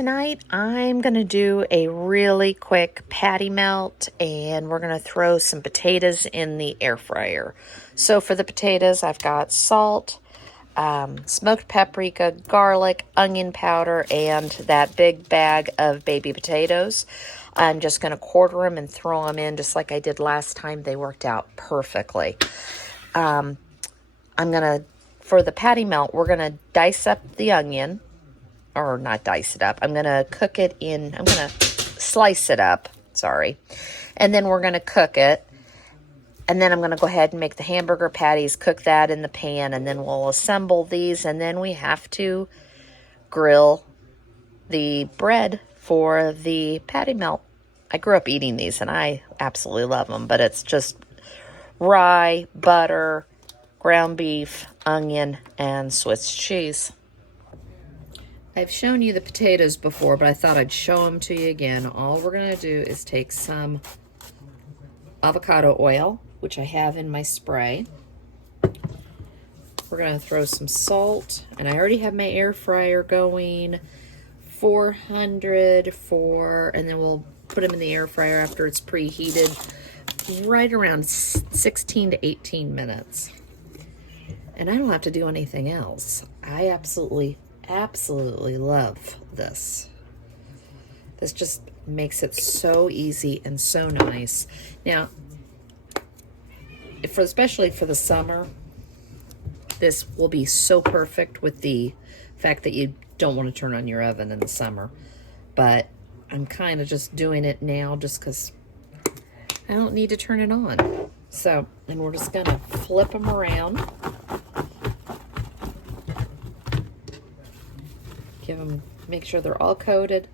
tonight I'm going to do a really quick patty melt, and we're going to throw some potatoes in the air fryer. So for the potatoes, I've got salt, smoked paprika, garlic, onion powder, and that big bag of baby potatoes. I'm just going to quarter them and throw them in just like I did last time. They worked out perfectly. I'm going to, for the patty melt, we're going to dice up the onion. Or not dice it up. I'm going to cook it in, I'm going to slice it up, sorry. And then we're going to cook it. And then I'm going to go ahead and make the hamburger patties, cook that in the pan, and then we'll assemble these. And then we have to grill the bread for the patty melt. I grew up eating these, and I absolutely love them. But it's just rye, butter, ground beef, onion, and Swiss cheese. I've shown you the potatoes before, but I thought I'd show them to you again. All we're going to do is take some avocado oil, which I have in my spray. We're going to throw some salt, and I already have my air fryer going 400 and then we'll put them in the air fryer after it's preheated, right around 16 to 18 minutes. And I don't have to do anything else. I absolutely love this. This just makes it so easy and so nice. Now, especially for the summer, this will be so perfect with the fact that you don't want to turn on your oven in the summer. But I'm kind of just doing it now just because I don't need to turn it on. So, and we're just going to flip them around. Make sure they're all coated,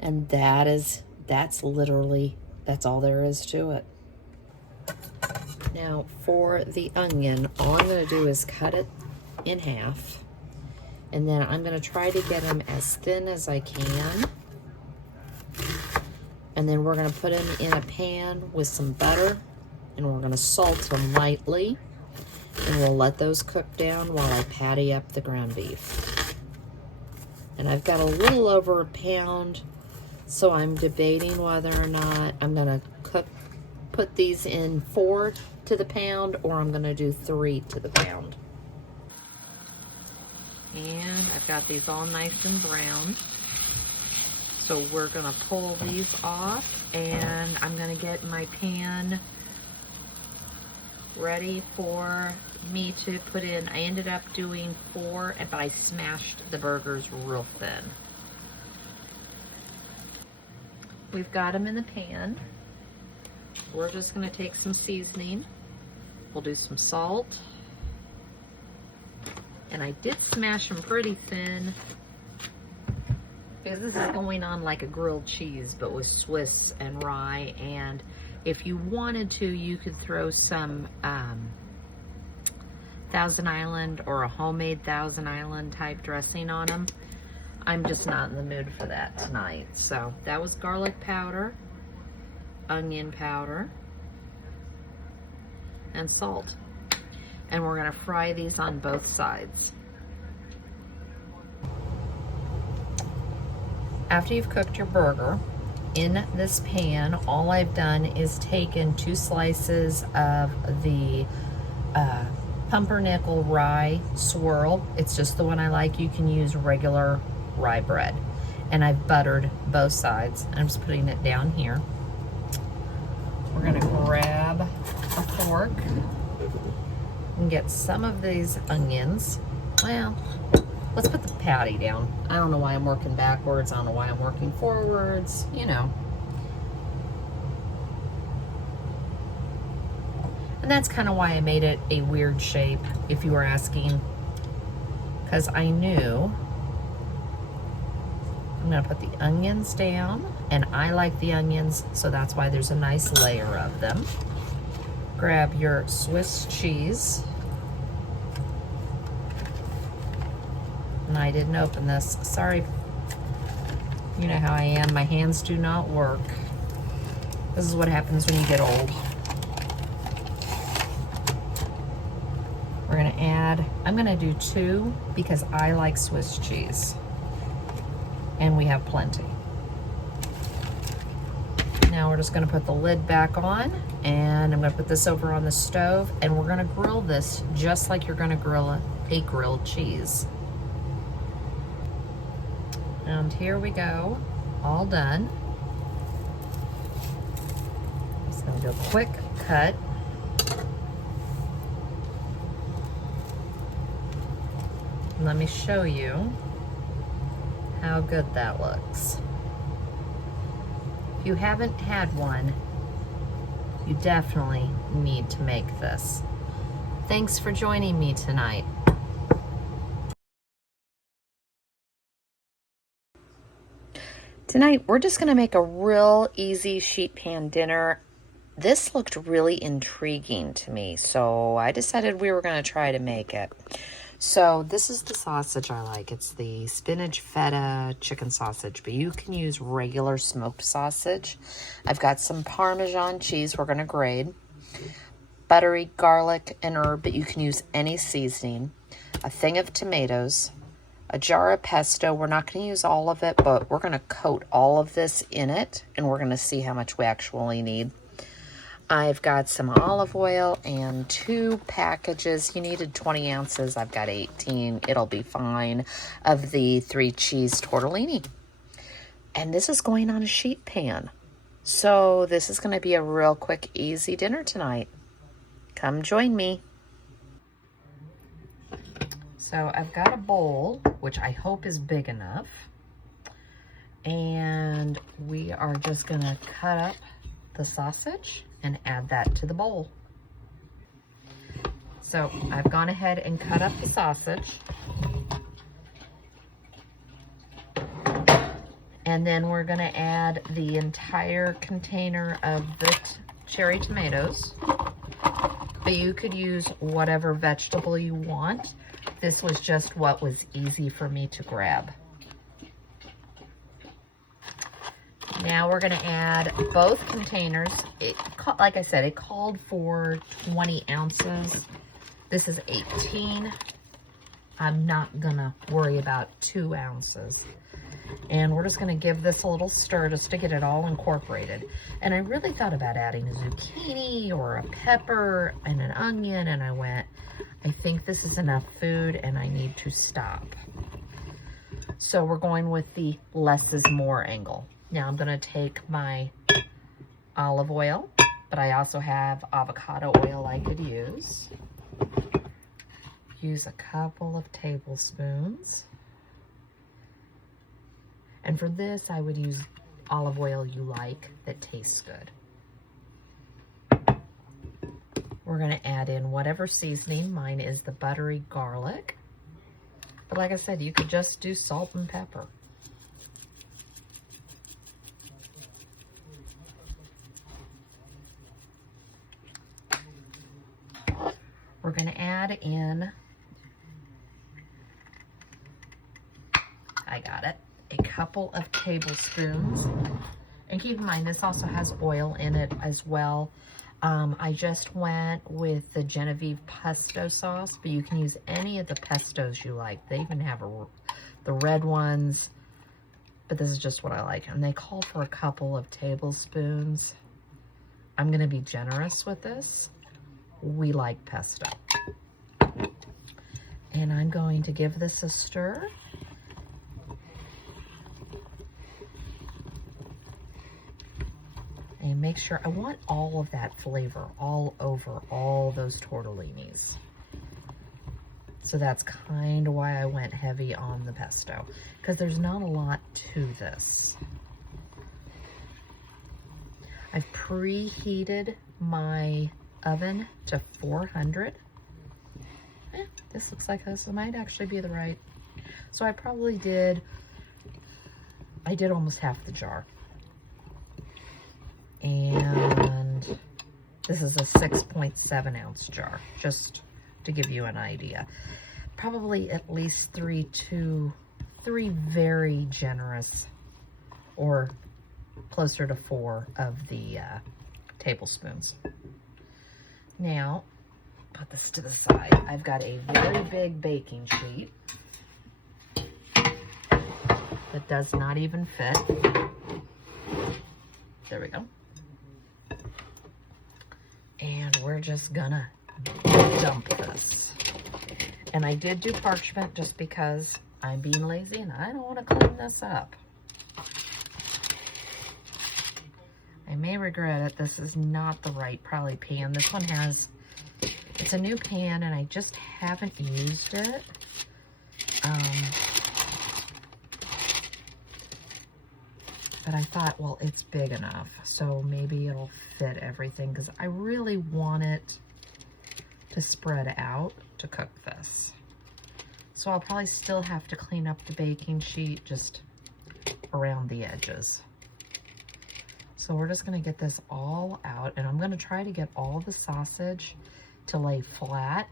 and that's all there is to it. Now for the onion, all I'm going to do is cut it in half, and then I'm going to try to get them as thin as I can, and then we're going to put them in a pan with some butter, and we're going to salt them lightly, and we'll let those cook down while I patty up the ground beef. And I've got a little over a pound, so I'm debating whether or not I'm going to put these in 4 to the pound, or I'm going to do 3 to the pound. And I've got these all nice and brown. So we're going to pull these off, and I'm going to get my pan ready for me to put in. I ended up doing 4, but I smashed the burgers real thin. We've got them in the pan. We're just going to take some seasoning. We'll do some salt. And I did smash them pretty thin because this is going on like a grilled cheese, but with Swiss and rye. And if you wanted to, you could throw some Thousand Island or a homemade Thousand Island type dressing on them. I'm just not in the mood for that tonight. So that was garlic powder, onion powder, and salt. And we're going to fry these on both sides. After you've cooked your burger, in this pan, all I've done is taken 2 slices of the pumpernickel rye swirl. It's just the one I like. You can use regular rye bread. And I've buttered both sides. I'm just putting it down here. We're going to grab a fork and get some of these onions. Well, let's put the patty down. I don't know why I'm working backwards. I don't know why I'm working forwards. You know. And that's kind of why I made it a weird shape, if you were asking. Because I knew I'm going to put the onions down. And I like the onions, so that's why there's a nice layer of them. Grab your Swiss cheese. And I didn't open this. Sorry. You know how I am. My hands do not work. This is what happens when you get old. We're going to add, I'm going to do 2 because I like Swiss cheese. and we have plenty. Now we're just gonna put the lid back on, and I'm gonna put this over on the stove, and we're gonna grill this just like you're gonna grill a grilled cheese. And here we go, all done. Just gonna do a quick cut. Let me show you how good that looks. If you haven't had one, you definitely need to make this. Thanks for joining me tonight. Tonight, we're just gonna make a real easy sheet pan dinner. This looked really intriguing to me, so I decided we were gonna try to make it. So this is the sausage I like. It's the spinach feta chicken sausage, but you can use regular smoked sausage. I've got some Parmesan cheese we're gonna grate, buttery garlic and herb, but you can use any seasoning, a thing of tomatoes, a jar of pesto. We're not gonna use all of it, but we're gonna coat all of this in it, and we're gonna see how much we actually need. I've got some olive oil and 2 packages. You needed 20 ounces. I've got 18. It'll be fine. Of the 3 cheese tortellini. And this is going on a sheet pan. So this is going to be a real quick, easy dinner tonight. Come join me. So I've got a bowl, which I hope is big enough. And we are just going to cut up the sausage and add that to the bowl. So I've gone ahead and cut up the sausage. And then we're gonna add the entire container of the cherry tomatoes. But you could use whatever vegetable you want. This was just what was easy for me to grab. Now we're gonna add both containers. Like I said, it called for 20 ounces. This is 18. I'm not gonna worry about 2 ounces. And we're just gonna give this a little stir just to get it all incorporated. And I really thought about adding a zucchini or a pepper and an onion, and I went, I think this is enough food and I need to stop. So we're going with the less is more angle. Now I'm gonna take my olive oil, but I also have avocado oil I could use. Use a couple of tablespoons. And for this, I would use olive oil you like that tastes good. We're gonna add in whatever seasoning. Mine is the buttery garlic. But like I said, you could just do salt and pepper. We're going to add in, I got it, a couple of tablespoons. And keep in mind, this also has oil in it as well. I just went with the Genevieve pesto sauce, but you can use any of the pestos you like. They even have the red ones, but this is just what I like. And they call for a couple of tablespoons. I'm going to be generous with this. We like pesto. And I'm going to give this a stir. And make sure, I want all of that flavor all over all those tortellinis. So that's kind of why I went heavy on the pesto, because there's not a lot to this. I've preheated my oven to 400. This looks like this might actually be the right. So I did almost half the jar. And this is a 6.7 ounce jar, just to give you an idea. Probably at least three very generous, or closer to 4 of the tablespoons. Now, put this to the side. I've got a very big baking sheet. that does not even fit. There we go. And we're just gonna dump this. And I did do parchment just because I'm being lazy and I don't want to clean this up. I may regret it. This is not the right probably pan. This one has, it's a new pan and I just haven't used it. But I thought, well, it's big enough, so maybe it'll fit everything because I really want it to spread out to cook this. So I'll probably still have to clean up the baking sheet just around the edges. So we're just gonna get this all out, and I'm gonna try to get all the sausage to lay flat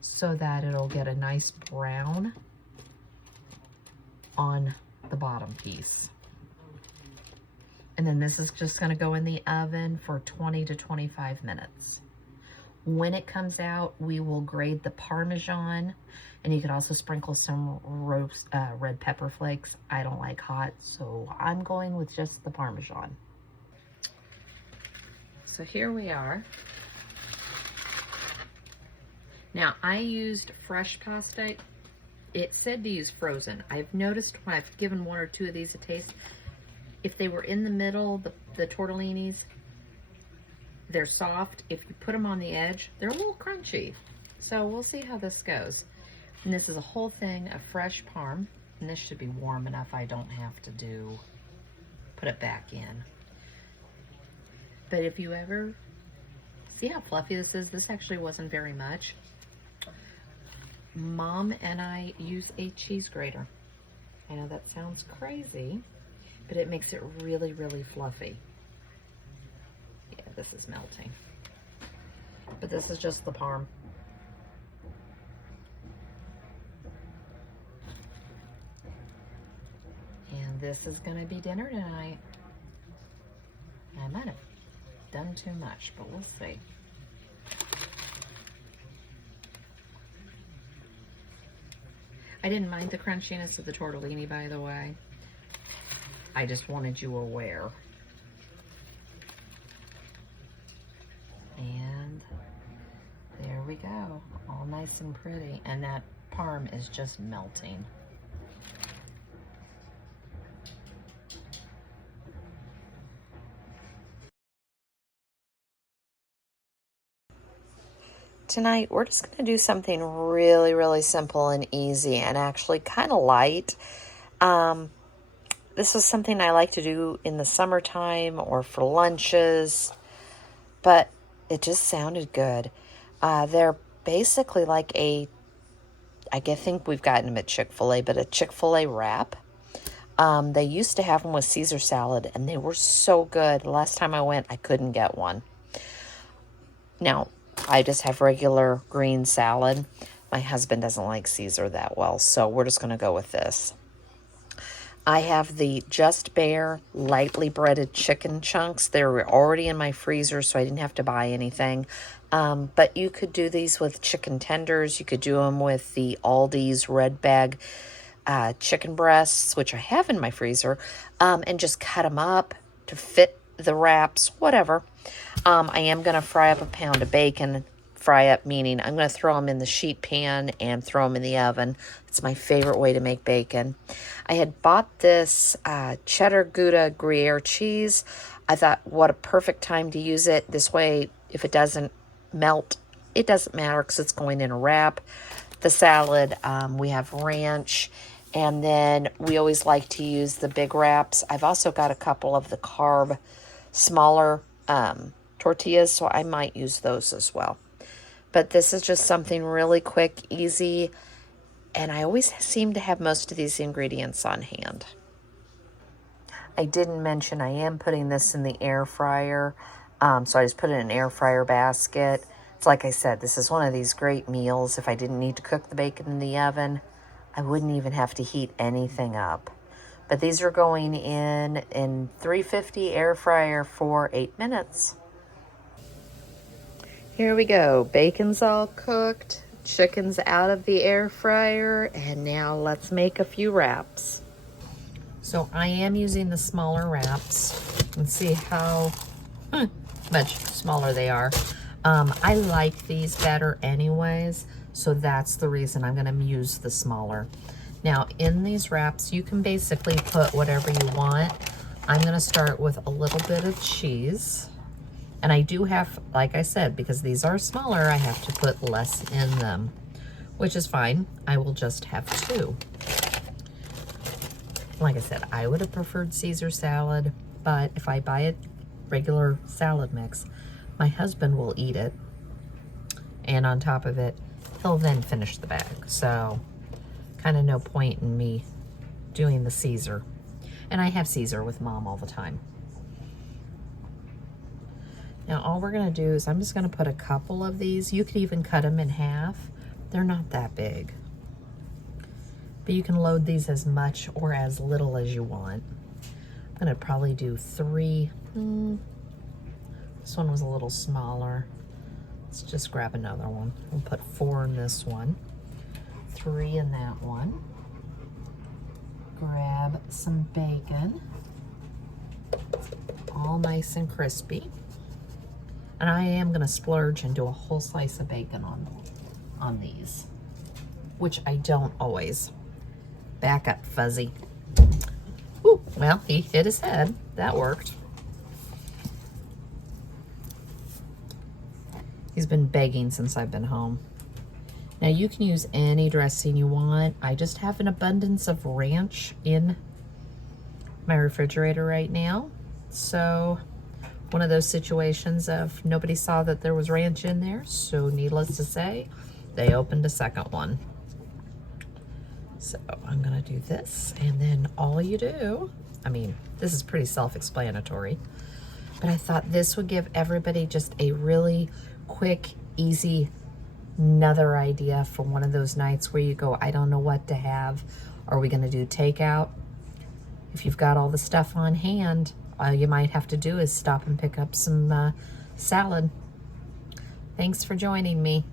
so that it'll get a nice brown on the bottom piece. And then this is just gonna go in the oven for 20 to 25 minutes. When it comes out, we will grate the Parmesan, and you could also sprinkle some roast red pepper flakes. I don't like hot, so I'm going with just the Parmesan. So here we are. Now, I used fresh pasta. It said to use frozen. I've noticed when I've given one or two of these a taste, if they were in the middle, the tortellinis, they're soft. If you put them on the edge, they're a little crunchy. So we'll see how this goes. And this is a whole thing of fresh parm. And this should be warm enough I don't have to put it back in. But if you ever see how fluffy this is, this actually wasn't very much. Mom and I use a cheese grater. I know that sounds crazy, but it makes it really, really fluffy. Yeah, this is melting. But this is just the parm. And this is gonna be dinner tonight. I might have done too much, but we'll see. I didn't mind the crunchiness of the tortellini, by the way. I just wanted you aware. And there we go, all nice and pretty. And that parm is just melting. Tonight, we're just going to do something really, really simple and easy and actually kind of light. This is something I like to do in the summertime or for lunches, but it just sounded good. They're basically like I think we've gotten them at Chick-fil-A, but a Chick-fil-A wrap. They used to have them with Caesar salad, and they were so good. Last time I went, I couldn't get one. Now, I just have regular green salad. My husband doesn't like Caesar that well, so we're just going to go with this. I have the Just Bare lightly breaded chicken chunks. They're already in my freezer, so I didn't have to buy anything. But you could do these with chicken tenders. You could do them with the Aldi's red bag chicken breasts, which I have in my freezer, and just cut them up to fit the wraps, whatever. I am going to fry up a pound of bacon. Fry up meaning I'm going to throw them in the sheet pan and throw them in the oven. It's my favorite way to make bacon. I had bought this cheddar Gouda Gruyere cheese. I thought, what a perfect time to use it. This way, if it doesn't melt, it doesn't matter because it's going in a wrap. The salad, we have ranch. And then we always like to use the big wraps. I've also got a couple of the carb, smaller tortillas, so I might use those as well. But this is just something really quick, easy, and I always seem to have most of these ingredients on hand. I didn't mention I am putting this in the air fryer, so I just put it in an air fryer basket. It's like I said, this is one of these great meals. If I didn't need to cook the bacon in the oven, I wouldn't even have to heat anything up. But these are going in 350 air fryer for 8 minutes. Here we go. Bacon's all cooked. Chicken's out of the air fryer. And now let's make a few wraps. So I am using the smaller wraps and see how much smaller they are. I like these better anyways, so that's the reason I'm gonna use the smaller. Now in these wraps, you can basically put whatever you want. I'm gonna start with a little bit of cheese. And I do have, like I said, because these are smaller, I have to put less in them, which is fine. I will just have 2. Like I said, I would have preferred Caesar salad, but if I buy a regular salad mix, my husband will eat it. And on top of it, he'll then finish the bag. So kind of no point in me doing the Caesar. And I have Caesar with Mom all the time. Now all we're gonna do is I'm just gonna put a couple of these. You could even cut them in half. They're not that big. But you can load these as much or as little as you want. I'm gonna probably do 3. This one was a little smaller. Let's just grab another one. We'll put 4 in this one, 3 in that one. Grab some bacon, all nice and crispy. And I am gonna splurge and do a whole slice of bacon on these, which I don't always. Back up, Fuzzy. Ooh, well, he hit his head. That worked. He's been begging since I've been home. Now you can use any dressing you want. I just have an abundance of ranch in my refrigerator right now. So one of those situations of nobody saw that there was ranch in there. So needless to say, they opened a second one. So I'm gonna do this, and then all you do, I mean, this is pretty self-explanatory, but I thought this would give everybody just a really quick, easy, another idea for one of those nights where you go, I don't know what to have. Are we gonna do takeout? If you've got all the stuff on hand, all you might have to do is stop and pick up some salad. Thanks for joining me.